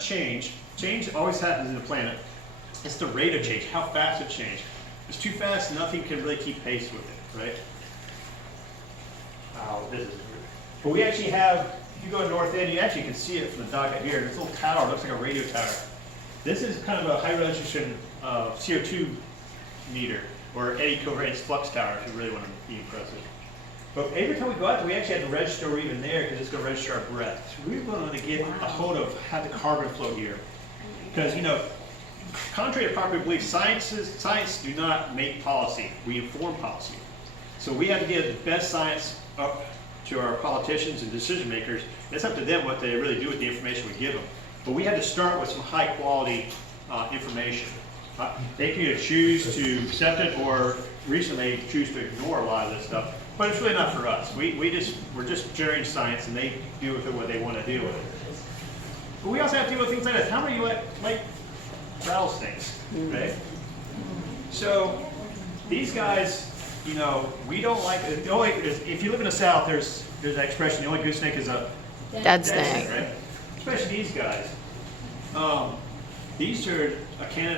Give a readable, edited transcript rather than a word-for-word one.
change. Change always happens in the planet. It's the rate of change, how fast it changes. If it's too fast, nothing can really keep pace with it, right? Oh, this is weird. But we actually have, if you go north end, you actually can see it from the dock out here. This little tower looks like a radio tower. This is kind of a high resolution CO2 meter, or eddy covariance flux tower, if you really want to be impressive. But every time we go out there, we actually have to register we're even there because it's going to register our breath. So we're going to get a hold of how the carbon flow here. Because, you know, contrary to popular belief, science do not make policy. We inform policy. So we have to get the best science up to our politicians and decision makers. It's up to them what they really do with the information we give them. But we had to start with some high quality information. They can either choose to accept it or recently choose to ignore a lot of this stuff. But it's really not for us. We're just generating science and they do with it what they want to do with it. But we also have to deal with things like this. How many of you like rattlesnakes, right? So these guys, you know, we don't like, the only, if you live in the South, there's that expression, the only good snake is a dead snake. Right? Especially these guys. These are a Canada